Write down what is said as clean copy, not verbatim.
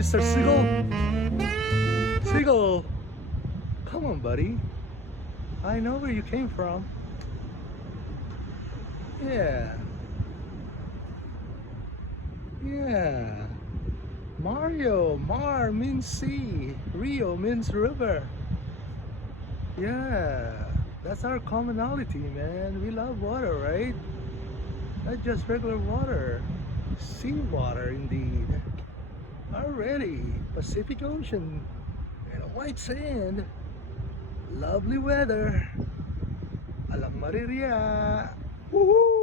Mr. Seagull. Seagull, come on, buddy. I know where you came from. Yeah. Yeah. Mario, Mar means sea. Rio means river. Yeah. That's our commonality, man. We love water, right? Not just regular water. Sea water, indeed. Already. Pacific Ocean. And white sand. Lovely weather. Alang mariria. Woohoo!